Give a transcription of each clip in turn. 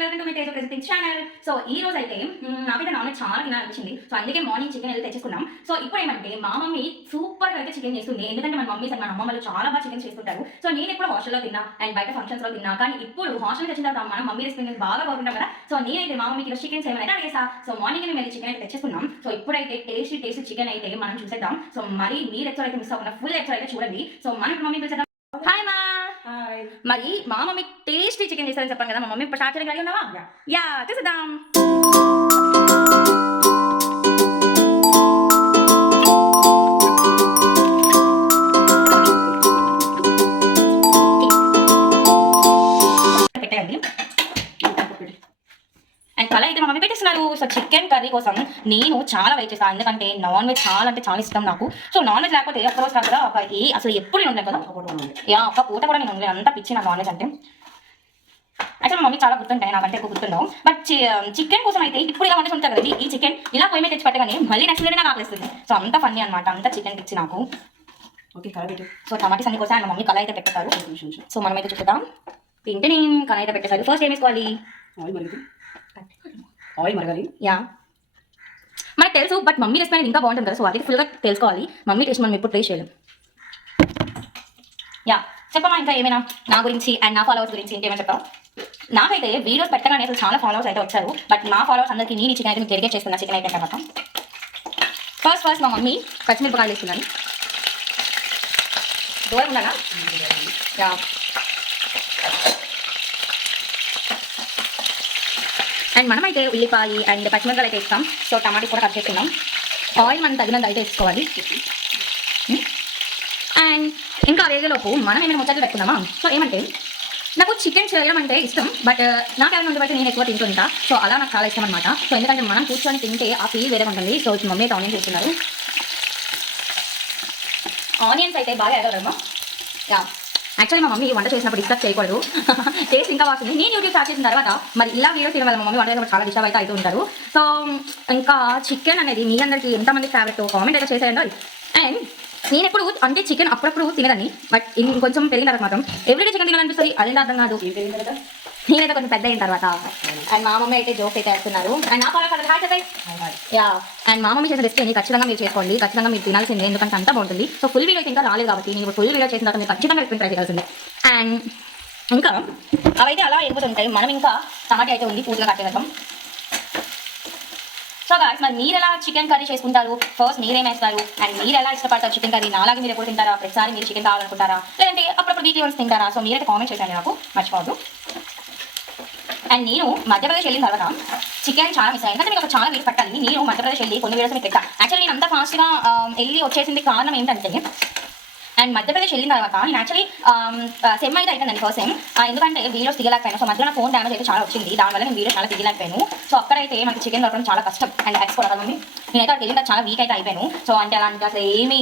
Welcome to my taste recipe channel. So ఈ రోజు అయితే నాకైతే నాన్ వెజ్ చాలా తినాలనిపించింది. సో అందుకే మార్నింగ్ చికెన్ అయితే తెచ్చుకున్నాం. సో ఇప్పుడు ఏమంటే మా మమ్మీ సూపర్ గా అయితే చికెన్ చేస్తుంది. ఎందుకంటే మన మమ్మీస్ అండ్ మన అమ్మ వాళ్ళు చాలా బాగా చికెన్ చేస్తుంటారు. సో నేను ఎప్పుడు హాస్టల్లో తిన్నా అండ్ బయట ఫంక్షన్స్ లో తిన్నా, కానీ ఇప్పుడు హాస్టల్ తెచ్చిన తర్వాత మన మమ్మీ రెసిపీ బాగా బాగుంటాం కదా. సో నేనైతే మా మమ్మీకి చికెన్ చేయమని అడిగేసా. సో మార్నింగ్ మేము చికెన్ అయితే తెచ్చుకున్నాం. సో ఇప్పుడైతే టేస్టీ చికెన్ అయితే మనం చూసేద్దాం. సో మరి మీరు ఎప్పుడు అయితే మిస్ అవ్వకుండా ఫుల్ ఎప్పుడు అయితే చూడండి. సో మనం మమ్మీ పిలిచేద్దాం. హాయ్ మా. మరి మా మమ్మీ టేస్టీ చికెన్ చేస్తారని చెప్పాను కదా. మా మమ్మీ ఇప్పుడు స్టార్ట్ చేయడానికి రెడీ ఉన్నావా? యా చూసేద్దాం. పెట్టండి. అండ్ కళ అయితే మా మమ్మీ పెట్టేస్తున్నారు. సో చికెన్ కర్రీ కోసం నేను చాలా వెయిట్ చేస్తాను, ఎందుకంటే నాన్ వెజ్ చాలా అంటే చాలా ఇష్టం నాకు. సో నాన్ వెజ్ లేకపోతే ఒక్క రోజు కాదు కదా, అసలు ఎప్పుడు నేను ఉండను కదా. యా ఒక్క పూట కూడా నేను ఉండలేదు, అంతా పిచ్చి నా నాన్ వెజ్ అంటే. యాక్చువల్ మమ్మీ చాలా గుర్తుంటాయి, నాకంటే ఎక్కువ గుర్తుండవు. బట్ చికెన్ కోసం అయితే ఇప్పుడు ఇలా వంట ఉంటారు కదా, ఈ చికెన్ ఇలా పొయ్యి మీద తెచ్చి పెట్టగానే మళ్ళీ నెక్స్ట్ డే నాకు ఆకలిస్తుంది. సో అంత ఫన్నీ అనమాట, అంత చికెన్ పిచ్చి నాకు. ఓకే కళ పెట్టు. సో టమాటీస్ అన్ని కోసం అండ్ మమ్మీ కళ అయితే పెట్టేస్తారు. సో మనం అయితే చూద్దాం. తింటే నేను కళ అయితే పెట్టేసారు. ఫస్ట్ ఏం వేసుకోవాలి? ఆయిల్ మరగాలి. యా మనకు తెలుసు, బట్ మమ్మీ రెసిపీ అనేది ఇంకా బాగుంటుంది కదా. సో అది ఫుల్గా తెలుసుకోవాలి. మమ్మీ టేస్ట్ మనం ఇప్పుడు టేస్ట్ చేయలేం. యా చెప్పమ్మా, ఇంకా ఏమైనా నా గురించి అండ్ నా ఫాలోవర్స్ గురించి ఇంకేమైనా చెప్పావు? నాకైతే వీడియోస్ పెట్టగానే అసలు చాలా ఫాలోవర్స్ అయితే వచ్చారు. బట్ నా ఫాలోవర్స్ అందరికీ నేను చికెన్ అయితే మీకు డెడికేట్ చేస్తున్నా. చికెన్ అయితే తర్వాత ఫస్ట్ మా మమ్మీ పచ్చిమిరపకాయలు వేస్తున్నాను. దూరం ఉండాలా? యా అండ్ మనమైతే ఉల్లిపాయ అండ్ పచ్చిమిరపకాయలు అయితే ఇస్తాం. సో టమాటా కూడా కట్ చేసుకున్నాం. ఆయిల్ మనం తగినంత అయితే వేసుకోవాలి. అండ్ ఇంకా వేగలోపు మనం ఏమైనా ముచ్చట్లు పెట్టుకుందామా? సో ఏమంటే నాకు చికెన్ చేయడం అంటే ఇష్టం, బట్ నాకు ఏమైనా ఉంటే నేను ఎక్కువ తింటుంటా. సో అలా నాకు చాలా ఇష్టం అనమాట. సో ఎందుకంటే మనం కూర్చొని తింటే ఆ ఫీల్ వేరే ఉంటుంది. సో ఇప్పుడు మమ్మీ అయితే ఆనియన్స్ చేస్తున్నారు. ఆనియన్స్ అయితే బాగా ఎగలరమ్మా. యా యాక్చువల్లీ మా మమ్మీ వంట చేసినప్పుడు డిస్టర్బ్ చేయకూడదు, టేస్ట్ ఇంకా వస్తుంది. నేను యూట్యూబ్ స్టార్ట్ చేసిన తర్వాత మరి ఇలా వీడియో చేయడం వల్ల మా మమ్మీ వంట చేసినప్పుడు చాలా డిస్టర్బ్ అయితే ఉంటారు. సో ఇంకా చికెన్ అనేది మీ అందరికీ ఎంతమంది ఫేవరెట్ కామెంట్ అయితే చేసేయండి. అండ్ నేను ఎప్పుడు అంటే చికెన్ అప్పుడప్పుడు తినదని, బట్ ఇంకొంచెం పెరిగిన తర్వాత మాత్రం ఎవ్రీడే చికెన్ తినాలనిపిస్తుంది. అదేంటి అర్థం కాదు. నేనైతే కొంచెం పెద్ద అయిన తర్వాత. అండ్ మా మమ్మీ అయితే జోక్ అయితే వేస్తున్నారు. అండ్ నా ఫాలో హాయ్. యా అండ్ మా మమ్మీ చేసిన రెసిపీ ఖచ్చితంగా మీరు చేసుకోండి, ఖచ్చితంగా మీరు తినాల్సిందే, ఎందుకంటే అంతా బాగుంటుంది. సో ఫుల్ వీడియో ఇంకా రాలేదు కాబట్టి నేను ఫుల్ వీడియో చేసిన తర్వాత మీరు ఖచ్చితంగా రెసిపీ ట్రై చేయాల్సిందే. అండ్ ఇంకా అవైతే అలా వెళ్ళిపోతుంటాయి. మనం ఇంకా టమాటా అయితే ఉంది, పూర్తిగా కట్ చేద్దాం. సో గాయ్స్, మరి మీరు ఎలా చికెన్ కర్రీ చేసుకుంటారు? ఫస్ట్ మీరేం వేస్తారు? అండ్ మీరు ఎలా ఇష్టపడతారు చికెన్ కర్రీ? నాలాగే మీరు ఎప్పుడు తింటారా? ప్రతిసారి మీరు చికెన్ కావాలనుకుంటారా, లేదంటే అప్పుడప్పుడు వీక్లీ వన్స్ తింటారా? సో మీరైతే కామెంట్ చేయండి, నాకు మర్చిపోవద్దు. అండ్ నేను మధ్యప్రదేశ్ వెళ్ళిన తర్వాత చికెన్ చాలా మిస్ అయ్యాను, ఎందుకంటే మీకు చాలా వీడియోస్ పెట్టాలి. నేను మధ్యప్రదేశ్ వెళ్ళి కొన్ని వీడియోస్ మీకు పెట్టాను. యాక్చువల్లీ నేను అంత ఫాస్ట్గా వెళ్ళి వచ్చేసింది కారణం ఏంటంటే, అండ్ మధ్యప్రదేశ్ వెళ్ళిన తర్వాత నేను యాక్చువల్లీ సెమ్ అయితే అయిపోయిందండి ఫస్ట్ సెమ్. ఎందుకంటే వీడియోస్ దిగలేకపోయాను. సో మధ్యలో నా ఫోన్ డ్యామేజ్ అయితే చాలా వచ్చింది, దానివల్ల నేను వీడియోస్ చాలా దిగలేకపోయాను. సో అక్కడైతే మనకి చికెన్ దొరకడం చాలా కష్టం అండ్ ఎక్స్పోర్ట్ మమ్మీ. నేనైతే అక్కడ వెళ్ళిన చాలా వీక్ అయితే అయిపోయాను. సో అంటే అలాంటి అసలు ఏమీ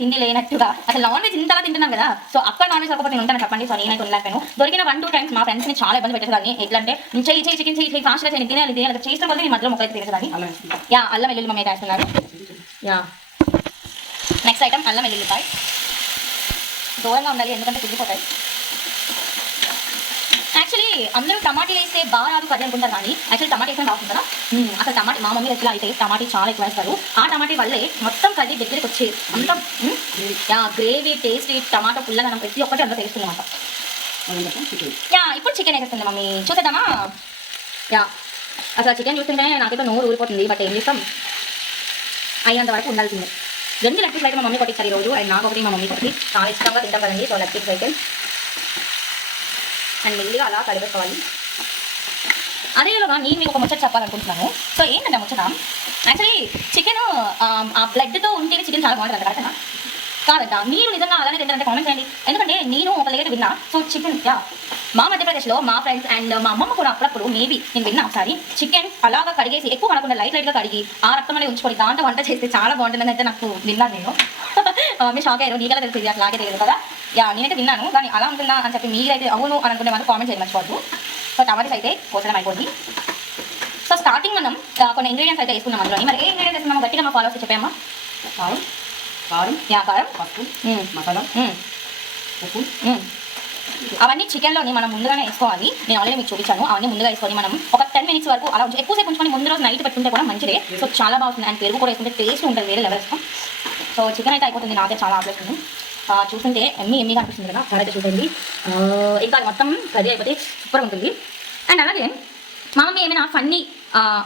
తిండి లేనట్టుగా, అసలు నాన్ వెజ్ ఇంతలా తింటున్నాను కదా. సో అక్కడ నాన్ వెజ్ దొరకపోతే నేను ఉంటాను చెప్పండి. సో నేనైతే ఉండలేకపోయాను. దొరికిన 1-2 టైమ్స్ మా ఫ్రెండ్స్ని చాలా ఇబ్బంది పెట్టేదాన్ని. ఎట్లా అంటే చేయి చికెన్ చేయి ఫాస్ట్గా చేయి తినాలి చేసిన కొద్ది మధ్యలో మొక్కలు అయితే తినేదాన్ని. యా అల్లం వెల్లుల్లి మమ్మీ అయితే వేస్తున్నారు. యా నెక్స్ట్ ఐటమ్ అల్లం వెల్లుల్లిపాయ. దూరంగా ఉండాలి, ఎందుకంటే తిరిగిపోతాయి. యాక్చువల్లీ అందరూ టమాటా వేస్తే బాగా రాదు కర్రీ అనుకుంటారు, కానీ యాక్చువల్లీ టమాటా వేస్తే బాగుంటుంది కదా. అసలు టమాటా మా మమ్మీ ఎట్లా అయితే టమాటా చాలా ఎక్కువ వేస్తారు. ఆ టమాటా వల్లే మొత్తం కర్రీ దగ్గరికి వచ్చేది. అంతా గ్రేవీ టేస్ట్ టమాటా పుల్లగా ప్రతి ఒక్కటి అంతా తెలుస్తుంది అన్నమాట. యా ఇప్పుడు చికెన్ వేసేస్తుంది మమ్మీ, చూసేద్దామా? యా అసలు చికెన్ చూస్తుంటే నాకైతే నోరు ఊరిపోతుంది, బట్ ఏం చేస్తాం, అయినంత వరకు ఉండాల్సిందే. 2 లెగ్ పీస్లు అయితే మా మమ్మీ కొట్టించారు ఈరోజు. అండ్ నాకు ఒకటి, మా మమ్మీ ఒకటి చాలా ఇష్టంగా తింటాం కదండి. సో లెగ్ పీస్ అయితే అండ్ మెల్లిగా అలా కలిపేసుకోవాలి. అదేలోగా నేను మీకు ఒక ముచ్చట చెప్పాలనుకుంటున్నాను. సో ఏంటంటే ముచ్చట, యాక్చువల్లీ చికెన్ ఆ బ్లడ్తో ఉంటేనే చికెన్ చాలా బాగుంటుంది కరెక్టా కాదంట. మీరు నిజంగా అలానే తింటారంటే కామెంట్ చేయండి, ఎందుకంటే నేను ఒక లేట్ విన్నా. సో చికెన్ మా మధ్యప్రదేశ్లో మా ఫ్రెండ్స్ అండ్ మా అమ్మమ్మ కూడా అప్పుడప్పుడు మేబీ నేను విన్నా ఒకసారి, చికెన్ అలాగా కడిగేసి ఎక్కువ కడకుండా లైట్గా కడిగి ఆ రక్తం అనేది ఉంచుకొని దాంట్లో వంట చేస్తే చాలా బాగుంటుందని అయితే నాకు విన్నాను నేను. మీ షాక్ అయ్యారు, నీకెలా తెలిసింది అట్లాగే తెలియదు కదా. యా నేనైతే విన్నాను, కానీ అలా ఉంటుందా అని చెప్పి మీరైతే అవును అని అనుకునే మాత్రం కామెంట్ చేయండి మర్చిపోవద్దు. సో టమాటాస్ అయితే కోసడం అయిపోయింది. సో స్టార్టింగ్ మనం కొన్ని ఇంగ్రీడియంట్స్ అయితే వేసుకున్నాం అందులో. మరి ఏ ఇంగ్రీడియంట్స్ వేసుకున్నాం గట్టిగా మా ఫాలోవర్స్ చెప్పామా? కారం, యా కారం, పసుపు, మసాలా, ఉప్పు, అవన్నీ చికెన్లోని మనం ముందుగానే వేసుకోవాలి. నేను ఆల్రెడీ మీకు చూపించాను. అవన్నీ ముందుగా వేసుకొని మనం ఒక 10 minutes వరకు అలా ఎక్కువసేపు ఉంచుకొని ముందు రోజు నైట్ పెట్టుకుంటే కూడా మంచిదే. సో చాలా బాగుంటుంది. అండ్ పెరుగు కూడా వేసుకుంటే టేస్ట్ ఉంటుంది వేరే లెవెల్స్. సో చికెన్ అయితే అయిపోతుంది. నాకే చాలా ఆపేస్తుంది. చూస్తుంటే ఎమ్మీగా అనిపిస్తుంది కదా. చాలా అయితే చూడండి. ఇంకా మొత్తం కర్రీ అయిపోతే సూపర్ ఉంటుంది. అండ్ అలాగే మా మమ్మీ ఏమైనా ఫన్నీ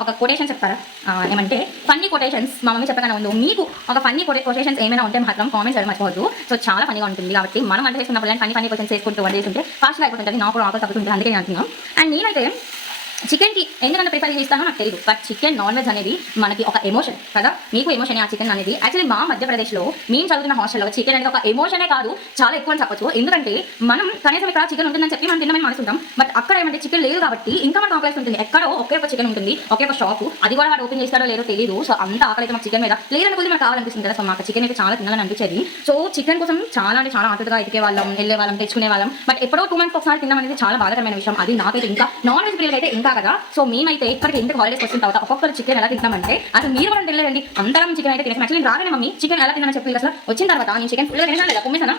ఒక కొటేషన్ చెప్తారా? ఏమంటే ఫన్నీ కొటేషన్స్ మా మమ్మీ చెప్పగానే ఉంది. మీకు ఒక ఫన్నీ కొటేషన్స్ ఏమైనా ఉంటే మాత్రం కామెంట్స్ చేయడం మర్చిపోవద్దు. సో చాలా ఫన్నీగా ఉంటుంది కాబట్టి మనం వంట చేసుకున్నప్పుడు ఫన్నీ క్వశ్చన్స్ చేసుకుంటూ వంట చేస్తుంటే ఫాస్ట్గా అయిపోతుంది. నాకు ఆకలి తగ్గుతుంది. అందుకే నేను అంటున్నాను. అండ్ నేనైతే చికెన్కి ఎందుకంటే ప్రిఫర్ చేస్తానో నాకు తెలియదు. బట్ చికెన్ నాన్ వెజ్ అనేది మనకి ఒక ఎమోషన్ కదా. మీకు ఎమోషన్ ఆ చికెన్ అనేది. యాక్చువల్లీ మా మధ్యప్రదేశ్లో మేము చదువుతున్న హాస్టల్లో చికెన్ అనేది ఒక ఎమోషనే కాదు, చాలా ఎక్కువ అని చెప్పొచ్చు. ఎందుకంటే మనం కనీసం ఇక్కడ చికెన్ ఉంటుందని చెప్పి మనం తినమని మనసుకుంటాం. బట్ అక్కడ ఏమంటే చికెన్ లేదు కాబట్టి ఇంకా మనకు ఆకలి ఉంటుంది. ఎక్కడో ఒకే ఒక చికెన్ ఉంటుంది, ఒకే ఒక షాపు. అది కూడా వాడు ఓపెన్ చేస్తాడో లేదో తెలియదు. సో అంత ఆకలి అయితే మాకు చికెన్ మీద లేదని కొద్ది మనకు కావాలనిపిస్తుంది కదా. సో మాకు చికెన్ అయితే చాలా తినాలని అనిపించేది. సో చికెన్ కోసం చాలా అంటే చాలా ఆతృతగా ఎతికే వాళ్ళం, వెళ్ళే వాళ్ళం, తెచ్చుకునే వాళ్ళం. బట్ ఎప్పుడో 2 months ఒకసారి తినడం అనేది చాలా బాధాకరమైన విషయం. అది నాకైతే ఇంకా నాన్ వెజ్ పిల్లలు అయితే ఇంకా కదా. సో మేమైతే ఇప్పటికి ఇంటికి హాలిడేస్ వచ్చిన తర్వాత ఒక్కొక్కరు చికెన్ ఎలా తింటామంటే అసలు మీరు కూడా తెలియదండి. అందరం చికెన్ అయితే తినేసి యాక్చువల్లీ రాగానే మమ్మీ చికెన్ ఎలా తిన్నాను చెప్పి అసలు వచ్చిన తర్వాత నేను చికెన్ ఫుల్గా తినేసాను లేదా కుమ్మేసానా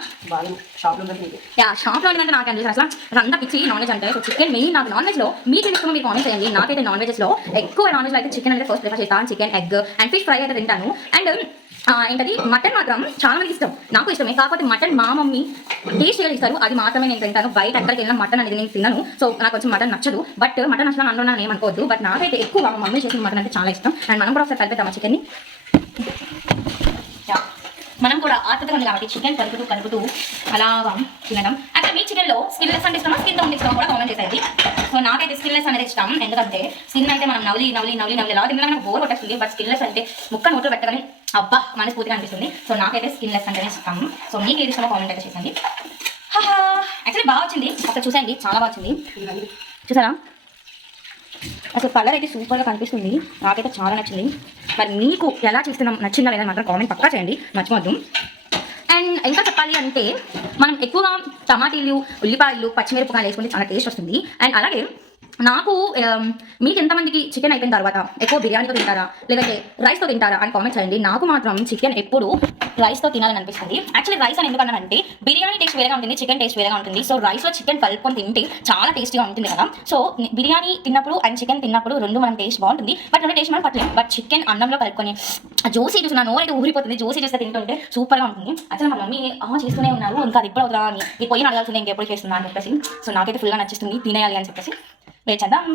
షాప్లో అంటే నాకు అనిపిస్తుంది అసలు అంతా పిచ్చి నాన్ వెజ్ అంటే. సో చికెన్ మెయిన్ నాకు నాన్ వెజ్లో మీకు ఇష్టమో మీరు కామెంట్ చేయండి. నాకైతే నాన్ వెజ్లో ఎక్కువ నాన్ వెజ్లో అయితే చికెన్ అయితే ఫస్ట్ ప్రిఫర్ చేస్తాను. Chicken, egg and fish fry అయితే తింటాను. అండ్ ఏంటది మటన్ మాత్రం చాలా మందికి ఇష్టం, నాకు ఇష్టమే. కాకపోతే మటన్ మా మమ్మీ టేస్ట్గా ఇస్తారు, అది మాత్రమే నేను తింటాను. బయట ఎక్కడికి వెళ్ళిన మటన్ అనేది నేను తిన్నాను. సో నాకు కొంచెం మటన్ నచ్చదు. బట్ మటన్ నచ్చడం అందులో ఏమనుకోవద్దు. బట్ నాకైతే ఎక్కువ మా మమ్మీ చేసిన మటన్ అంటే చాలా ఇష్టం. అండ్ మనం కూడా ఒకసారి కలిపేద్దాం చికెన్ని. మనం కూడా ఆతృతగా ఉంది కాబట్టి చికెన్ కలుపుతూ అలా తినడం. అక్కడ మీ చికెన్లో స్కిన్లెస్ అంటే ఇష్టమా, స్కిన్తో ఉండే ఇష్టం కూడా కామెంట్ చేసేది. సో నాకైతే స్కిన్లెస్ అనేది ఇష్టం. ఎందుకంటే స్కిన్ అయితే మనం నవ్లి ఎలా తిన్నా నాకు బోర్ కొట్టేస్తుంది. బట్ స్కిన్లెస్ అంటే ముక్క నోట్లో పెట్టగానే అబ్బా మనస్ఫూర్తిగా అనిపిస్తుంది. సో నాకైతే స్కిన్లెస్ అంటేనే ఇష్టం. సో మీకు ఏది ఇష్టమో కామెంట్ అయితే చేసండి. యాక్చువల్లీ బాగా వచ్చింది. అక్కడ చూసండి, చాలా బాగా వచ్చింది. చూసారా అసలు కలర్ అయితే సూపర్గా కనిపిస్తుంది. నాకైతే చాలా నచ్చింది. మరి మీకు ఎలా చేస్తున్నాం, నచ్చిందా లేదా మాత్రం కామెంట్ పక్కా చేయండి, మర్చిపోద్దు. అండ్ ఇంకా చెప్పాలి అంటే మనం ఎక్కువగా టమాటీలు, ఉల్లిపాయలు, పచ్చిమిరపకాయలు వేసుకుంటే చాలా టేస్ట్ వస్తుంది. అండ్ అలాగే నాకు మీకు ఎంతమందికి చికెన్ అయిపోయిన తర్వాత ఎక్కువ బిర్యానీతో తింటారా లేదంటే రైస్తో తింటారా అని కామెంట్ చేయండి. నాకు మాత్రం చికెన్ ఎప్పుడు రైస్తో తినాలని అనిపిస్తుంది. యాక్చువల్లీ రైస్ అని ఎందుకన్నానంటే బిర్యానీ టేస్ట్ వేరేగా ఉంటుంది, చికెన్ టేస్ట్ వేరేగా ఉంటుంది. సో రైస్లో చికెన్ కలుపుకొని తింటే చాలా టేస్టీగా ఉంటుంది కదా. సో బిర్యానీ తిన్నప్పుడు అండ్ చికెన్ తిన్నప్పుడు రెండు మనం టేస్ట్ బాగుంటుంది. బట్ రెండు టేస్ట్ మనం పట్టలేము. బట్ చికెన్ అన్నంలో కలుపుకొని జ్యూసీ చూసి నా నోరైతే ఊరిపోతుంది. జ్యూసీ చూస్తే తింటుంటే సూపర్గా ఉంటుంది. యాక్చువల్లీ మా మమ్మీ చేస్తూనే ఉన్నారు, ఇంకా అది ఎప్పుడు అవుతుందా అని ఈ పొయ్యి అడగాల్సిందే ఇంకెప్పుడు చేస్తున్నా అని చెప్పేసి. సో నాకైతే ఫుల్గా నచ్చుతుంది, తినేయాలి అని చెప్పేసి వెయిట్ చేద్దాం.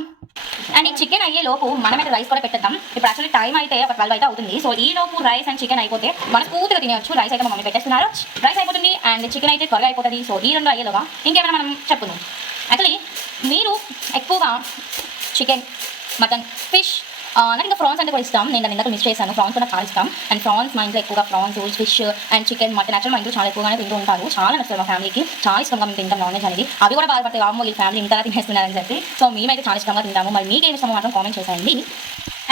అండ్ ఈ చికెన్ అయ్యే లోపు మనమైతే రైస్ కూడా పెట్టేద్దాం. ఇప్పుడు యాక్చువల్లీ టైం అయితే ఒక 12 అయితే అవుతుంది. సో ఈ లోపు రైస్ అండ్ చికెన్ అయిపోతే మనం పూర్తిగా తినవచ్చు. రైస్ అయితే మమ్మీ పెట్టేస్తున్నారు, రైస్ అయిపోతుంది అండ్ చికెన్ అయితే త్వరగా అయిపోతుంది. సో ఈ రెండు అయ్యేలోగా ఇంకేమైనా మనం చెప్పుకుందాం. యాక్చువల్లీ మీరు ఎక్కువగా చికెన్, మటన్, ఫిష్ నాకు ఇంకా ఫ్రాన్స్ అంటే కూడా ఇష్టం. నేను ఇందాక మిస్ చేశాను. ఫ్రాన్స్ కూడా చాలా ఇష్టం. అండ్ ఫ్రాన్స్ మా ఇంట్లో ఎక్కువగా prawns, fish and chicken, mutton actual మా ఇంట్లో చాలా ఎక్కువగానే తింటూ ఉంటారు. చాలా నచ్చుతుంది మా ఫ్యామిలీకి, చాలా ఇష్టంగా మేము తింటాం నాన్ వెజ్ అనేది. అవి కూడా బాధపడతాయి, అమ్మో ఈ ఫ్యామిలీ ఇంతగా తినేస్తున్నారని చెప్పి. సో మేమైతే చాలా ఇష్టంగా తింటాము. మరి మీకేం ఇష్టమో మాత్రం కామెంట్ చేసేయండి.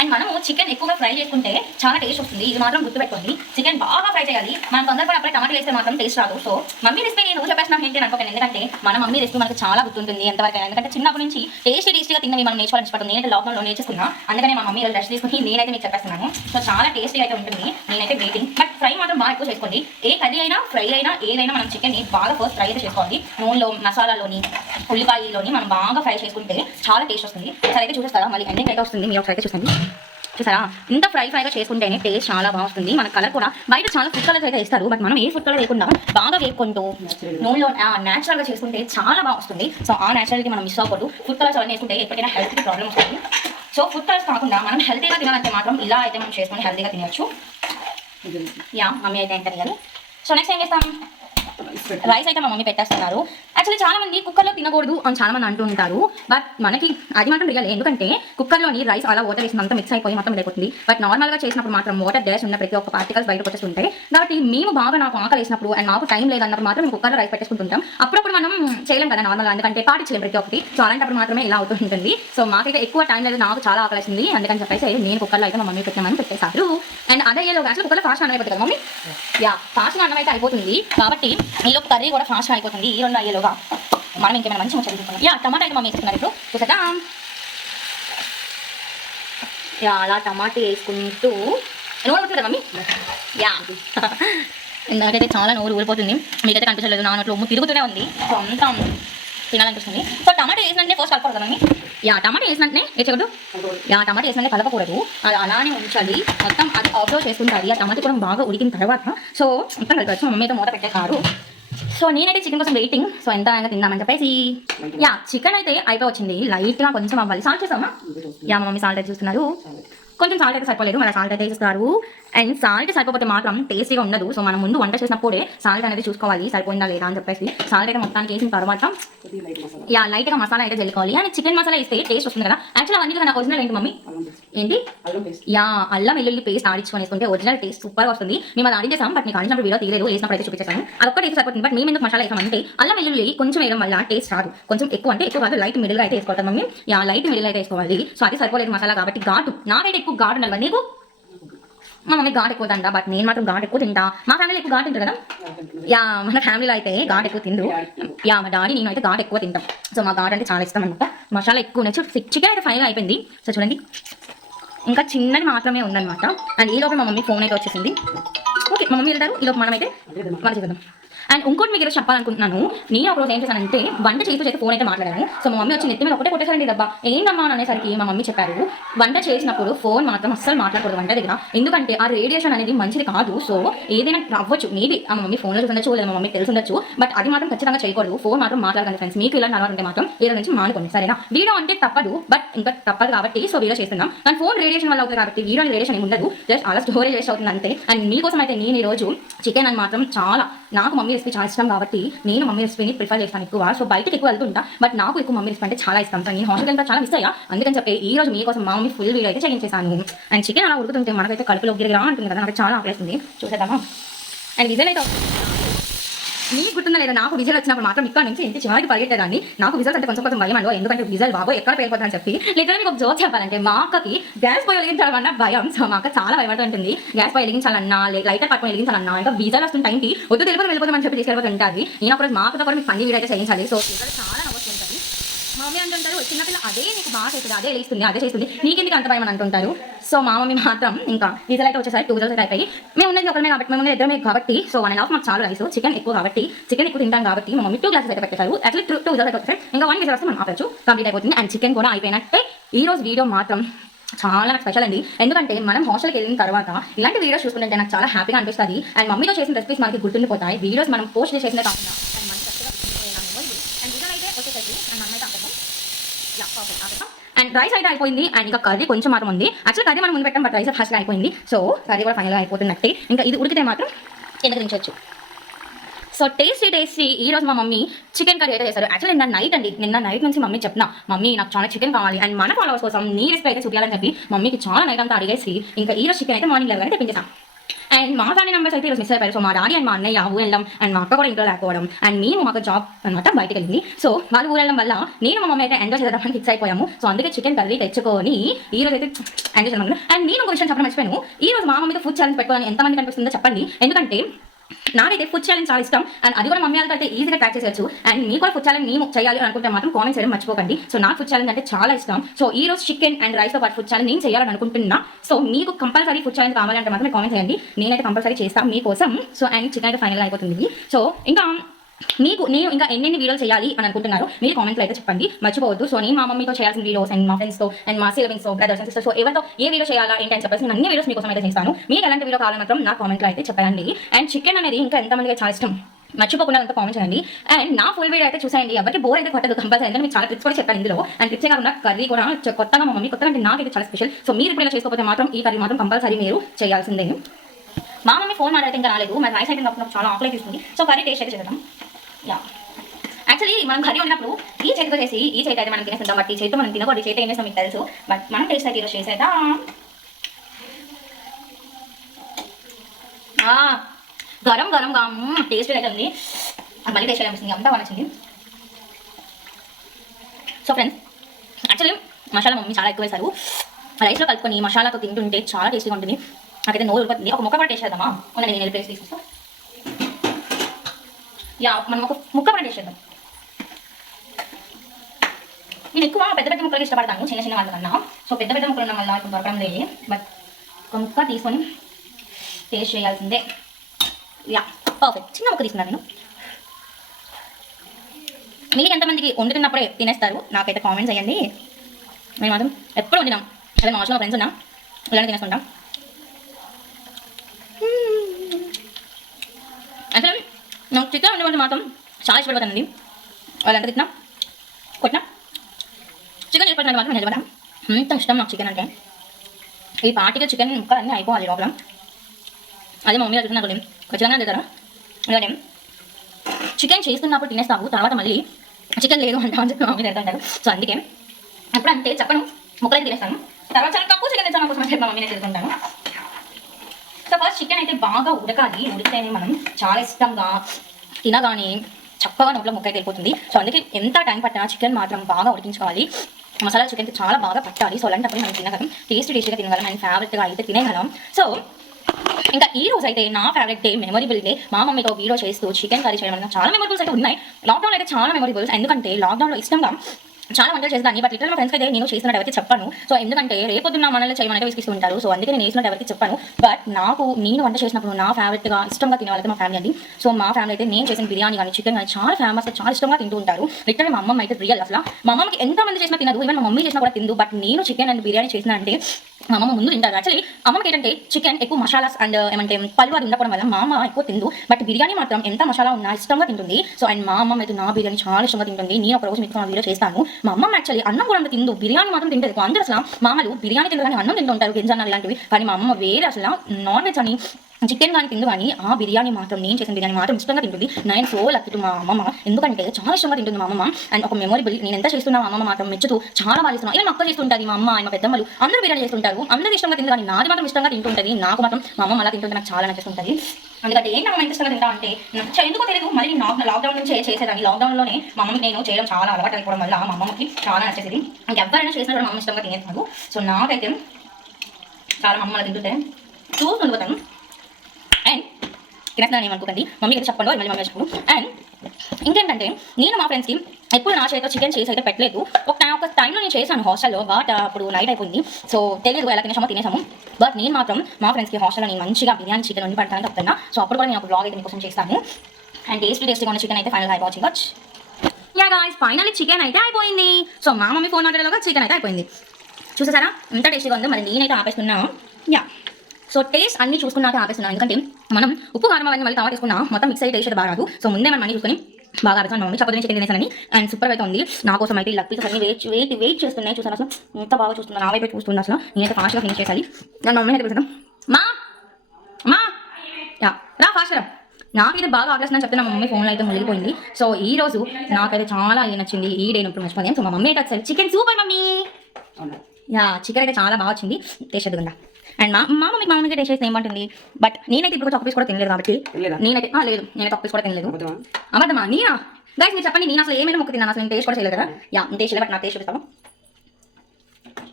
అండ్ మనము చికెన్ ఎక్కువగా ఫ్రై చేసుకుంటే చాలా టేస్ట్ వస్తుంది. ఇది మాత్రం గుర్తుపెట్టుకోండి, చికెన్ బాగా ఫ్రై చేయాలి. మనం తొందరగా అప్పుడే టమాటా వేస్తే మాత్రం టేస్ట్ రాదు. సో మమ్మీ రెసిపీ నేను చెప్పేస్తున్నాను ఏంటి అనుకోకండి, ఎందుకంటే మన మమ్మీ రెసిపీ మనకు చాలా గుర్తుంటుంది ఎంతవరకు. ఎందుకంటే చిన్నప్పటి నుంచి టేస్టీగా తిన్నవి మనం నేర్చుకోవాలని ఇష్టపడుతుంది. నేనైతే లాక్డౌన్లో నేర్చుకున్నా, అందుకనే మా మమ్మీ రెస్ట్ తీసుకుని నేనైతే మీకు చెప్పేస్తున్నాను. సో చాలా టేస్టీగా అయితే ఉంటుంది. నేనైతే వెయిటింగ్. బట్ ఫ్రై మాత్రం బాగా ఎక్కువ చేసుకోండి. ఏ కర్రీ అయినా, ఫ్రై అయినా, ఏదైనా మనం చికెన్ని బాగా ఫస్ట్ ఫ్రై అయితే చేసుకోవాలి. నూనెలో, మసాలాలోని, ఉల్లిపాయలోని మనం బాగా ఫ్రై చేసుకుంటే చాలా టేస్ట్ వస్తుంది. సరే అయితే చూస్తారా, మళ్ళీ ఎండింగ్ అయితే వస్తుంది. మీరు ఒకసారి అయితే చూడండి. చూసారా, ఇంత ఫ్రైగా చేసుకుంటేనే టేస్ట్ చాలా బాగా వస్తుంది. మన కలర్ కూడా బయట చాలా ఫుడ్ కలర్స్ అయితే ఇస్తారు. బట్ మనం ఏ ఫుడ్ కలర్ లేకుండా బాగా వేసుకుంటూ నూనెలో న్యాచురల్గా చేసుకుంటే చాలా బాగా వస్తుంది. సో ఆ న్యాచురల్కి మనం మిస్ అవ్వకూడదు. ఫుడ్ కలర్స్ అవన్నీ వేసుకుంటే ఎప్పటికైనా హెల్త్కి ప్రాబ్లమ్ వస్తుంది. సో ఫుడ్ కలర్స్ కాకుండా మనం హెల్తీగా తినాలంటే మాత్రం ఇలా అయితే మనం చేసుకొని హెల్తీగా తినవచ్చు. మమ్మీ అయితే ఎంత తినాలి. సో నెక్స్ట్ ఏం చేస్తాం, రైస్ అయితే మా మమ్మీ పెట్టేస్తున్నారు. యాక్చువల్లీ చాలా మంది కుక్కర్లో తినకూడదు అని చాలా మంది అంటూ ఉంటారు. బట్ మనకి అది మాత్రం రియల్. ఎందుకంటే కుక్కర్లోని రైస్ అలా వాటర్ వేసినంత మిక్స్ అయిపోయి మొత్తం అయిపోతుంది. బట్ నార్మల్గా చేసినప్పుడు మాత్రం వాటర్ గ్యాస్ ఉన్న ప్రతి ఒక్క పార్టికల్స్ బయటకు వచ్చేస్తుంటాయి. కాబట్టి మేము బాగా నాకు ఆకలి వేసినప్పుడు అండ్ మాకు టైం లేదన్నప్పుడు మాత్రం కుక్కర్లో రైస్ పెట్టేసుకుంటుంటాం. అప్పుడప్పుడు మనం చేయలేం కదా నార్మల్గా, ఎందుకంటే పాటించలేం ప్రతి ఒక్కటి. సో అలాంటప్పుడు మాత్రమే ఇలా అవుతూ ఉంటుంది. సో మాకైతే ఎక్కువ టైం లేదు, నాకు చాలా ఆకలి వేసింది, అందుకని చెప్పేసి నేను కుక్కర్లో అయితే మా మమ్మీ పెట్టామని పెట్టేశారు. అండ్ అదే యాక్చువల్ కుక్కర్లో ఫాస్ట్ అన్నం అయిపోతుంది కదా మమ్మీ. ఫాస్ట్ అన్నం అయితే అయిపోతుంది కాబట్టి ఈలో కర్రీ కూడా ఫాస్ట్గా అయిపోతుంది. ఈ రెండు అయ్యేలోగా మనం ఇంకేమైనా మంచి ముచ్చట తీసుకున్నాం. టమాటా అయితే మమ్మీ వేసుకున్నారు ఇప్పుడు చూసేదా. అలా టమాటా వేసుకుంటూ నూనె ఉంటుంది కదా మమ్మీ. నాకైతే చాలా నోరు ఊరిపోతుంది, మీకైతే కనిపించలేదు. నా నోట్లో ఉమ్ము తిరుగుతూనే ఉంది. సో అంతా తినాలనిపిస్తుంది. సో టమాటో వేసినట్టే ఫస్ట్ కలపకూడదు మమ్మీ. టమాటో వేసినట్టే వేయకూడదు. టమాటో వేసినట్టే కలపకూడదు, అది అలానే ఉంచాలి. మొత్తం అది అబ్జర్వ్ చేసుకుంటుంది. ఆ టమాటో కూడా బాగా ఉడికిన తర్వాత సో మొత్తం కలపచ్చు. మమ్మీతో మూత పెట్టేసారు. సో నేనైతే చికెన్ కోసం వెయిటింగ్. సో ఎంత అయినా తిందామని చెప్పేసి చికెన్ అయితే అయిపోయి వచ్చింది. లైట్గా కొంచెం అవ్వాలి. సాల్ట్ చేసామా? మా మమ్మీ సాల్ట్ అయితే చూస్తున్నారు. కొంచెం సాల్ట్ అయితే సరిపోలేదు, మళ్ళీ సాల్ట్ అయితే వేసేస్తారు. అండ్ సాల్ట్ సరిపోతే మాత్రం టేస్టీగా ఉండదు. సో మనం ముందు వంట చేసినప్పుడే సాల్ట్ అనేది చూసుకోవాలి సరిపోయిందా లేదా అని చెప్పేసి. సాల్ట్ అయితే మొత్తానికి వేసిన తర్వాత లైట్గా మసాలా అయితే జల్లుకోవాలి. అండ్ చికెన్ మసాలా వేస్తే టేస్ట్ వస్తుంది కదా. యాక్చువల్ అవన్నీ కదా ఒరిజినల్ ఏంటి మమ్మీ? ఏంటి? అల్లం వెల్లుల్లి పేస్ట్ ఆడించుకొని వేసుకుంటే ఒరిజినల్ టేస్ట్ సూపర్ వస్తుంది. మేము అది ఆడించేసాం, బట్ నీకు ఆడించినప్పుడు వీడియో తీయలేదు, వేసినప్పుడు అయితే చూపించాను. అదొక్క టేస్ట్ సరిపోతుంది. బట్ మేము ఎందుకు మసాలా వేసామంటే అల్లం వెల్లుల్లి కొంచెం వేయడం వల్ల టేస్ట్ రాదు. కొంచెం ఎక్కువ అంటే ఎక్కువ కాదు, లైట్ మిడిల్గా అయితే వేసుకోవాలి మమ్మీ. లైట్ మిడిల్ అయితే వేసుకోవాలి. సో అది సరిపోలేదు మసాలా కాబట్టి ఘాటు. నాకైతే ఎక్కువ ఘాటు ఉండాలి. నీకు? మా మమ్మీ ఘాటు ఎక్కువ తింటా, బట్ నేను మాత్రం ఘాటు ఎక్కువ తింటా. మా ఫ్యామిలీలో ఎక్కువ ఘాటు తింటారు కదా. మన ఫ్యామిలీలో అయితే ఘాటు ఎక్కువ తిందు. మా డాడీ నేను అయితే ఘాటు ఎక్కువ తింటాం. సో మా ఘాటు అంటే చాలా ఇష్టం అనమాట. మసాలా ఎక్కువ ఉన్నాయి. చికెన్ అయితే ఫైనల్గా అయిపోయింది. సో చూడండి, ఇంకా చిన్నది మాత్రమే ఉందన్నమాట. అండ్ ఈ లోపల మా మమ్మీ ఫోన్ అయితే వచ్చేసింది. ఓకే, మా మమ్మీ వెళ్తారు. ఈ లోపల మనం అయితే మనం చేద్దాం. అండ్ ఇంకోటి మీకు ఈరోజు చెప్పాలనుకుంటున్నాను. నేను ఒకరోజు ఏం చేశానంటే వంట చేస్తూ ఫోన్ అయితే మాట్లాడాను. సో మా మమ్మీ వచ్చి నెత్తి మీద ఒకటే కొట్టేసారండి డబ్బా. ఏంటమ్మా అని అనేసరికి మా మమ్మీ చెప్పారు, వంట చేసినప్పుడు ఫోన్ మాత్రం అస్సలు మాట్లాడకూడదు వంట దగ్గర, ఎందుకంటే ఆ రేడియేషన్ అనేది మంచిది కాదు. సో ఏదైనా అవ్వచ్చు, మేబీ ఆ మమ్మీ ఫోన్లో చూసుండొచ్చు, లేదా మా మమ్మీ తెలిసి ఉండొచ్చు, బట్ అది మాత్రం ఖచ్చితంగా చేయకూడదు. ఫోన్ మాత్రం మాట్లాడకండి ఫ్రెండ్స్. మీకు ఇలా అలవాటు ఉంటే మాత్రం ఏదో నుంచి మానుకోండి, సరేనా? వీడియో అంటే తప్పదు, బట్ ఇంకా తప్పదు కాబట్టి సో వీడియో చేస్తున్నాం. కానీ ఫోన్ రేడియేషన్ వల్ల అవుతుంది కాబట్టి వీడియో రేడియేషన్ ఏమి ఉండదు, జస్ట్ అలా స్టోరేజ్ వేస్ట్ అవుతుంది అంతే. అండ్ మీకోసం అయితే నేను ఈరోజు చికెన్ అని మాత్రం చాలా, నాకు మమ్మీ రెసిపీ చాలా ఇష్టం కాబట్టి నేను మమ్మీ రెసిపీని ప్రిఫర్ చేస్తాను ఎక్కువ. సో బయటకి ఎక్కువ వెళ్తుంటా, బట్ నాకు ఎక్కువ మమ్మీ రెసిపీ అంటే చాలా ఇష్టం. సో నేను హాస్టల్ వెళ్తా చాలా మిస్ అయ్యా. అందుకని చెప్పి ఈ రోజు మీకోసం మా మమ్మీ ఫుల్ వీడియో అయితే చేయించేసాను. అండ్ చికెన్ అలా ఉడుకుతుంటే మనకైతే కడుపులో గిరిగిరా అంటుంది కదా, నాకు చాలా ఆకలిస్తుంది. చూసేద్దామా? అండ్ విజల్ అయితే మీకు గుర్తుందా లేదా, నాకు విజల్ వచ్చినప్పుడు మాత్రం ఇక్కడ నుంచి ఇంటి చివరికి పరిగెట్టేదాన్ని. నాకు విజల్స్ అంటే కొంచెం భయం అండి, ఎందుకంటే విజల్ బాబో ఎక్కడ పేరుపోతుందని చెప్పి. లేదా మీకు ఒక జోక్ చెప్పాలంటే, మా అక్కకి గ్యాస్ పొయ్యి వెలిగించాలన్నా భయం. సో మా అక్క చాలా భయపడుతుంటుంది. గ్యాస్ పొయ్యి వెలిగించాలన్నా, లైటర్ పట్టుకొని వెలిగించాలన్నా, ఇంకా విజల్ వస్తుంది టైంకి వద్దు వెళ్ళిపోతామని చెప్పి తీసుకెళ్ళిపోతుంటుంది. నేను అప్పుడు మా అక్కతో కూడా మీకు పండి వీడియో అయితే చేయించాలి. సో చాలా నవ్వుతుంటుంది. మా మమ్మీ అంటుంటారు, చిన్నపిల్ల అదే నీకు బాగా చేస్తుంది, అదే వేస్తుంది, అదే చేస్తుంది, నీకెందుకు అంత భయం అని అంటుంటారు. సో మా మమ్మీ మాత్రం ఇంకా విజల్ అయితే వచ్చేసరికి 2 విజల్స్ అయితే అయిపోయి, మేము ఉన్నది ఒకరిమే కాబట్టి, మేము ఇద్దరమే కాబట్టి సో 1.5 మాకు చాలా రైస్, చికెన్ ఎక్కువ కాబట్టి, చికెన్ ఎక్కువ తింటాం కాబట్టి మా మమ్మీ 2 గ్లాసెస్ అయితే పెట్టేశారు. యాక్చువల్లీ 2 విజల్స్ అయితే వచ్చేసాయి. ఇంకా 1 విజల్ వస్తే మనం ఆపచ్చు, కంప్లీట్ అయిపోతుంది. అండ్ చికెన్ కూడా అయిపోయినట్టే. ఈ రోజు వీడియో మాత్రం చాలా నాకు స్పెషల్ అండి, ఎందుకంటే మనం హాస్టల్కి వెళ్ళిన తర్వాత ఇలాంటి వీడియోస్ చూసుకుంటే నాకు చాలా హ్యాపీగా అనిపిస్తుంది. అండ్ మమ్మీతో చేసిన రెసిపీస్ మనకి గుర్తుండిపోతాయి. వీడియోస్ మనం పోస్ట్ చేసిన కాకుండా అండ్ మన అండ్ విజల్ అయితే వచ్చేసరికి అండ్ మనం అయితే అండ్ రైస్ అయితే అయిపోయింది. అండ్ ఇంకా కర్రీ కొంచెం మాత్రం ఉంది. యాక్చువల్ కర్రీ మనం ముందు పెట్టాం, బట్ రైస్ ఫస్ట్ అయిపోయింది. సో కర్రీ కూడా ఫైనల్గా అయిపోతున్నట్టే. ఇంకా ఇది ఉడికితే మాత్రం కిందకి దించవచ్చు. సో టేస్టీ ఈ రోజు మా మమ్మీ చికెన్ కర్రీ అయితే చేశారు. యాక్చువల్లీ నిన్న నైట్ నుంచి మమ్మీ చెప్పిన, మమ్మీ నాకు చాలా చికెన్ కావాలి అండ్ మన ఫాలోవర్స్ కోసం నీ రెసిపీ అయితే చూపించాలని చెప్పి మమ్మీకి చాలా నైట్ అంతా అడిగేసి ఇంకా ఈ రోజు చికెన్ అయితే మార్నింగ్ లెవెన్ తెప్పించాం. అండ్ మా ఫ్యామిలీ మెంబర్స్ అయితే ఈరోజు మిస్ అయిపోయారు. సో మా డాడీ అండ్ మా అన్నయ్య ఊరు వెళ్ళడం, అండ్ మా అక్క కూడా ఇంట్లో లేకపోవడం, అండ్ మేము మాకు జాబ్ అనమాట బయటకు వెళ్ళింది. సో వాళ్ళు ఊరు వెళ్ళడం వల్ల నేను మా మమ్మీ అయితే ఎంజాయ్ చేద్దామని ఫిక్స్ అయిపోయాము. సో అందుకే చికెన్ కర్రీ తెచ్చుకొని ఈ రోజు అయితే ఎంజాయ్ చేద్దాం. అండ్ నేను ఒక విషయం చెప్పడం మర్చిపోయాను, ఈ రోజు మా మమ్మీతో ఫుడ్ ఛాలెంజ్ పెట్టుకోవాలని ఎంతమంది కనిపిస్తుందో చెప్పండి. ఎందుకంటే నాకైతే ఫుడ్ ఛాలెంజ్ చాలా ఇష్టం, అండ్ అది కూడా మమ్మీ వాళ్ళతో అయితే ఈజీగా ట్రాక్ చేసేయచ్చు. అండ్ మీకు కూడా ఫుడ్ ఛాలెంజ్ నేను చేయాలి అనుకుంటే మాత్రం కామెంట్ చేయడం మర్చిపోకండి. సో నాకు ఫుడ్ ఛాలెంజ్ అంటే చాలా ఇష్టం. సో ఈ రోజు చికెన్ అండ్ రైస్తో పాటు ఫుడ్ ఛాలెంజ్ నేను చేయాలని అనుకుంటున్నా. సో మీకు కంపల్సరీ ఫుడ్ ఛాలెంజ్ కావాలంటే మాత్రం కామెంట్ చేయండి, నేనైతే కంపల్సరీ చేస్తాను మీకోసం. సో అండ్ చికెన్ అయితే ఫైనల్గా అయిపోతుంది. సో ఇంకా నేను ఇంకా ఎన్ని వీడియోలు చేయాలి అని అనుకుంటున్నారు మీరు కామెంట్లో అయితే చెప్పండి, మర్చిపోవద్దు. సో నేను మా మమ్మీతో చేయాల్సిన వీడియోస్ అండ్ మా ఫ్రెండ్స్తో అండ్ మా సిబ్లింగ్స్తో బ్రదర్స్ అండ్ సిస్టర్స్, సో ఎవరితో ఏ వీడియో చేయాలా ఏంటి అని చెప్పేసి నేను అన్ని వీడియోస్ మీకోసం అయితే చేస్తాను. మీకు ఎలాంటి వీడియో కావాలని మాత్రం నా కామెంట్లో అయితే చెప్పండి. అండ్ చికెన్ అనేది ఇంకా ఎంతమందికి చాలా ఇష్టం మర్చిపోకుండా అంతా కామెంట్ చేయండి. అండ్ నా ఫుల్ వీడియో అయితే చూసేయండి, ఎవరికి బోర్ అయితే కొట్టదు కంపల్సరీ. ఎందుకంటే మీకు చాలా ట్రిప్స్ కూడా చెప్పాను ఇందులో. అండ్ ట్రిప్సే కాకుండా కర్రీ కూడా కొత్తగా మా మమ్మీ కొత్తగా అంటే నాకైతే చాలా స్పెషల్. సో మీరు ఇప్పుడు ఇలా చేసుకోకపోతే మాత్రం ఈ కర్రీ మాత్రం కంపల్సరీ మీరు చేయాల్సిందే. మా మమ్మీ ఫోన్ మాట్లాడితే ఇంకా రాలేదు, మరి రైస్ అయితే నాకు చాలా ఆకలి తీసుకుంది. సో కర్రీ టేస్ట్ అయితే చేద్దాం. యాక్చువల్లీ మనం కర్రీ ఉన్నప్పుడు ఈ చేతితో చేసి ఈ చేతి అయితే మనం తినేస్తాం, బట్ ఈ చేతితో మనం తినకూడదు. ఈ చేతి ఏం చేస్తాం మీకు తెలుసు, బట్ మనం టేస్ట్ అయితే ఈరోజు చేసేదా. గరం గరంగా టేస్ట్ అయితే ఉంది, మళ్ళీ టేస్ట్ అనిపిస్తుంది, అంతా నచ్చింది. So friends actually masala mummy చాలా ఎక్కువ వేశారు. రైస్లో కలుపుకొని మసాలాతో తింటుంటే చాలా టేస్టీగా ఉంటుంది. నాకైతే నోరు ఉడిపోతుంది. ఒక ముక్క కూడా టేస్ట్ చేద్దామా? నేను వెళ్ళి ప్లేస్ తీసుకొస్తాను. మనం ఒక ముక్క కూడా టేస్ట్ చేద్దాం. నేను ఎక్కువ పెద్ద పెద్ద ముక్కలు ఇష్టపడతాను చిన్న చిన్న వాళ్ళ కన్నా. సో పెద్ద పెద్ద ముక్కలు ఉన్న వల్ల ఇప్పుడు దొరకడం లేదు, బట్ ఒక ముక్క తీసుకొని టేస్ట్ చేయాల్సిందే. పర్ఫెక్ట్. చిన్న ముక్క తీసుకున్నాను నేను. మీరు ఎంతమందికి వండుతున్నప్పుడే తినేస్తారు నాకైతే కామెంట్స్ అయ్యండి. మేము మాత్రం ఎప్పుడు వండినాం, అదే మా హాస్టల్లో ఫ్రెండ్స్ ఉన్నా ఇలానే తినేసుకుంటాం. అసలు నాకు చికెన్ వండేవాళ్ళు మాత్రం చాలా ఇష్టపడతానండి. వాళ్ళంతా తిన్నా కొట్టినా చికెన్ ఇష్టపడిన మాత్రం నిలబడా. అంత ఇష్టం నాకు చికెన్ అంటే. ఈ పార్టీగా చికెన్ ముక్కలు అన్నీ అయిపోవాలి లోపల. అదే మా మమ్మీ చూస్తున్నా కొన్ని ఖచ్చితంగా తింటారా. అలాగే చికెన్ చేస్తున్నప్పుడు తినేస్తావు, తర్వాత మళ్ళీ చికెన్ లేదు అంటామని చెప్పి మమ్మీ తింటుంటారు. సో అందుకే అప్పుడు అంటే చెప్పను ముక్కలైతే తినేస్తాను, తర్వాత చాలా తక్కువ చికెన్ తెచ్చాను కోసం చెప్పి మా మమ్మీనే తింటుంటాను. సో ఫస్ట్ చికెన్ అయితే బాగా ఉడకాలి, ఉడికితేనే మనం చాలా ఇష్టంగా తినగానే చక్కగా నోట్లో ముక్క అయితే వెళ్ళిపోతుంది. సో అందుకే ఎంత టైం పట్టినా చికెన్ మాత్రం బాగా ఉడికించుకోవాలి. మసాలా చికెన్కి చాలా బాగా పట్టాలి. సో అలాంటప్పుడు మనం తినగలం, టేస్టీగా తినగలం అండ్ ఫేవరెట్గా అయితే తినగలం. సో ఇంకా ఈ రోజు అయితే నా ఫేవరెట్ డే, మెమొరబుల్ డే. మా మమ్మీతో వీడియో చేస్తూ చికెన్ కర్రీ చేయడం వల్ల చాలా మెమొరబుల్స్ అయితే ఉన్నాయి. లాక్డౌన్ అయితే చాలా మెమొరబుల్స్, ఎందుకంటే లాక్డౌన్లో ఇష్టంగా చాలా వంటలు చేసేదాన్ని. బట్ లిటరల్ మా ఫ్రెండ్స్కి అయితే నేను చేస్తున్నట్టు ఎవరికి చెప్పాను. సో ఎందుకంటే రేపొద్దున్న మనల్ని చేయమని విసిగిస్తూ ఉంటారు. సో అందుకే నేను చేసినట్టు ఎవరికి చెప్పాను. బట్ నేను వంట చేసినప్పుడు నా ఫేవరెట్గా ఇష్టంగా తినే వాళ్ళైతే మా ఫ్యామిలీ అండి. సో మా ఫ్యామిలీ అయితే నేను చేసిన బిర్యానీ కానీ చికెన్ కానీ చాలా ఫేమస్, చాలా ఇష్టంగా తింటూ ఉంటారు. లిటరల్ మా అమ్మ అయితే రియల్ అసలు. మా అమ్మకి ఎంతమంది చేసినా తినదు, ఈవెన్ మా మమ్మీ చేసినా కూడా తిందు. బట్ నేను చికెన్ అండ్ బిర్యానీ చేసిన అంటే మా అమ్మ ముందు తింటారు. యాక్చువల్లీ అమ్మకి ఏంటంటే చికెన్ ఎక్కువ మసాలాస్ అండ్ ఏమంటే పళ్ళు అది ఉండడం వల్ల మా అమ్మ ఎక్కువ తిందు. బట్ బిర్యానీ మాత్రం ఎంత మసాలా ఉన్నా ఇష్టంగా తింటుంది. సో అండ్ మా అమ్మ అయితే నా బిర్యానీ చాలా ఇష్టంగా తింటుంది. నేను ఒక రోజు మీకు నా వీడియో చేస్తాను. మా అమ్మ యాక్చువల్లీ అన్నం కూడా అంత తిందు, బిర్యానీ మాత్రం తింటుంది. అందరూ అసలు మామలు బిర్యానీ తింటారు కానీ అన్నం తింటుంటారు, గింజలు ఇలాంటివి. కానీ మా అమ్మ వేరే అసలు నాన్ వెజ్ అని చికెన్ కానీ తిందు, కానీ ఆ బిర్యానీ మాత్రం నేను చేసిన బిర్యానీ మాత్రం ఇష్టంగా తింటుంది. నేను సో లక్కీ టు మా అమ్మమ్మ, ఎందుకంటే చాలా ఇష్టంగా తింటుంది మా అమ్మమ్మ. అండ్ ఒక మెమొరబుల్, నేను ఎంత చేస్తున్నా మా అమ్మమ్మ మాత్రం మెచ్చుతూ చాలా బాగా చేస్తున్నాను. ఇలా మా అక్క చేస్తుంటుంది, మా అమ్మ మా పెద్దమ్మలు అందరూ బిర్యానీ చేస్తుంటారు. అందరూ ఇష్టంగా తింటారు, కానీ నాది మాత్రం ఇష్టంగా తింటుంటుంది. నాకు మాత్రం మా అమ్మ అలా తింటుంటే నాకు చాలా నచ్చుతుంటుంది. అందుకంటే ఏంటి అమ్మ ఎంత ఇష్టంగా తింటా అంటే ఎందుకో తెలియదు, మళ్ళీ లాక్డౌన్ నుంచి చేసేదాన్ని. లాక్డౌన్లోనే మా అమ్మకి నేను చేయడం చాలా అలవాటు అయిపోవడం వల్ల మా అమ్మకి చాలా నచ్చేది. ఇంకా ఎవరైనా చేసినా కూడా మా అమ్మ ఇష్టంగా తినేస్తాను. సో నాకైతే చాలా మా అమ్మ అలా తింటుంటే చూసి ఉండిపోతాను. అండ్ తినేస్తున్నాను ఏమనుకోకండి, మమ్మీకి అయితే చెప్పండి, మళ్ళీ మమ్మీ చెప్పు. అండ్ ఇంకేంటంటే నేను మా ఫ్రెండ్స్కి ఎప్పుడు నా చేతితో చికెన్ చేసి అయితే పెట్టలేదు. ఒక టైంలో నేను చేశాను హాస్టల్లో, బట్ అప్పుడు నైట్ అయిపోయింది. సో తెలియదు ఎలా తినేసామో. బట్ నేను మాత్రం మా ఫ్రెండ్స్కి హాస్టల్లో నేను మంచిగా బిర్యానీ చికెన్ వండి పెడతానని చెప్తున్నా. సో అప్పుడు కూడా నేను ఒక బ్లాగ్ అయితే మీకోసం చేస్తాను. అండ్ టేస్టీగా ఉన్న చికెన్ అయితే ఫైనల్ అయిపోవచ్చు. యా గాయ్స్, ఫైనల్లీ చికెన్ అయితే అయిపోయింది. సో మా మమ్మీ ఫోన్ మాట్లాడేలోగా చికెన్ అయితే అయిపోయింది. చూసేసారా ఎంత టేస్టీగా ఉందో. మరి నేనైతే ఆపేస్తున్నా. యా, సో టేస్ట్ అన్ని చూసుకున్నాక ఆపేస్తున్నాను, ఎందుకంటే మనం ఉప్పు కారం అవన్నీ మళ్ళీ తర్వాత తీసుకున్నా మొత్తం మిక్స్ అయితే టేస్ట్ అయితే బాగా రాదు. సో ముందే మనం అన్ని చూసుకొని బాగా ఆపేస్తాను. మా మమ్మీ చప్పటి చికెన్ తినేసానని అండ్ సూపర్ అయితే ఉంది. నా కోసం అయితే లక్ పీసెస్ అన్ని వెయిట్ చేస్తున్నాయి. చూసాను అసలు ఎంత బాగా చూస్తున్నాను, నా వైపు చూస్తుంది. అసలు నేనైతే ఫాస్ట్గా ఫినిష్ చేయాలి. నేను మమ్మీ అయితే పిలుస్తాను, మా యా రా ఫాస్ట్ రా. నాకైతే బాగా ఆగేస్తుందని చెప్తే నా మమ్మీ ఫోన్లో అయితే మునిగిపోయింది. సో ఈ రోజు నాకైతే చాలా నచ్చింది ఈ డే నప్పుడు మర్చిపోయింది. సో మా మమ్మీ అయితే ఒకసారి chicken super mummy. Yeah, chicken అయితే చాలా బాగా వచ్చింది, టేస్ట్ ఎదుగుందా. అండ్ మా మమ్మీకి టేస్ట్ చేస్తే ఏమంటుంది. బట్ నేనైతే ఇప్పుడు ఒక పీస్ కూడా తినలేదు కాబట్టి నేనైతే లేదు, నేనైతే ఒక పీస్ కూడా తినలేదు. అబద్ధమా? నేనా గైస్ మీరు చెప్పండి, నేను అసలు ఏమైనా మొక్క తిన్నాను, అసలు నేను టేస్ట్ కూడా చేయలేదు కదా. యా టేస్ట్ చేయలేదు, బట్ నాకు టేస్ట్ చూపిస్తాము.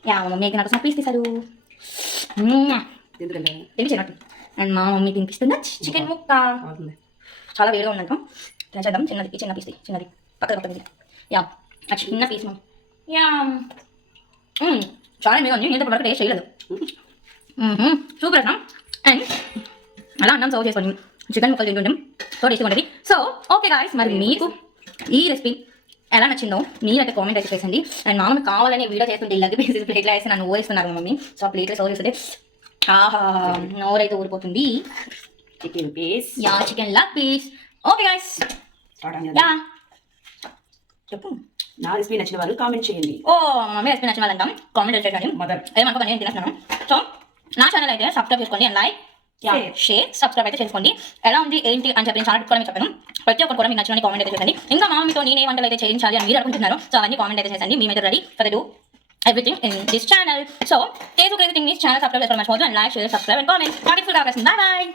యా మా మమ్మీ అయితే నాకు అసలు పీస్ తీసారు, తినిచినట్టు. అండ్ మా మమ్మీ తినిపిస్తుంది చికెన్ ముక్క. చాలా వేడిగా ఉందంట, తినేద్దాం. చిన్న పీస్ చిన్నది పక్కది. యా ఆ చిన్న పీస్ మా యా చాలా వేడిగా ఉంది. నేను ఇప్పుడు టేస్ట్ చేయలేదు. సూపర్ అన్నా. అండ్ అలా అన్నం సర్వ్ చేసుకొని చికెన్ ముక్కలు తింటుంటాం, సో టేస్ట్గా ఉంటుంది. సో ఓకే గాయ్స్, మరి మీకు ఈ రెసిపీ ఎలా నచ్చిందో మీరైతే కామెంట్ అయితే చేసండి. అండ్ మా మమ్మీ కావాలని వీడియో చేస్తుంటే లగ్ పీసెస్ ప్లేట్లో వేసి నన్ను ఊరేస్తున్నారు మా మమ్మీ. సో ఆ ప్లేట్లో సర్వ్ చేస్తుంటే ఆహా నోరైతే ఊరిపోతుంది. Chicken piece, yeah chicken leg piece. Okay guys, yeah చెప్పు. నా రెసిపీ నచ్చిన వాళ్ళు కామెంట్ చేయండి. ఓ మమ్మీ రెసిపీ నచ్చిన వాళ్ళంటాం కామెంట్ చేయండి. ఏమనుకో నేను తినేస్తున్నాను. సో నా ఛానల్ అయితే సబ్స్క్రైబ్ చేసుకోండి అండ్ లైక్ షేర్ సబ్స్క్రైబ్ అయితే చేసుకోండి. ఎలా ఉంది ఏంటి అని చెప్పి చాలా కూడా మీకు చెప్పాను. ప్రతి ఒక్కరు కూడా మీకు నచ్చిన కామెంట్ అయితే చేయండి. ఇంకా మా మమ్మీతో నేను ఏ వంటలు అయితే చేయించాలి అని మీరు అనుకుంటున్నారు, సో అవన్నీ కామెంట్ అయితే చేయండి. మేమైతే ready for do everything in this channel. So, take a crazy thing in this channel, subscribe, and like, share, subscribe, and comment. Bye bye.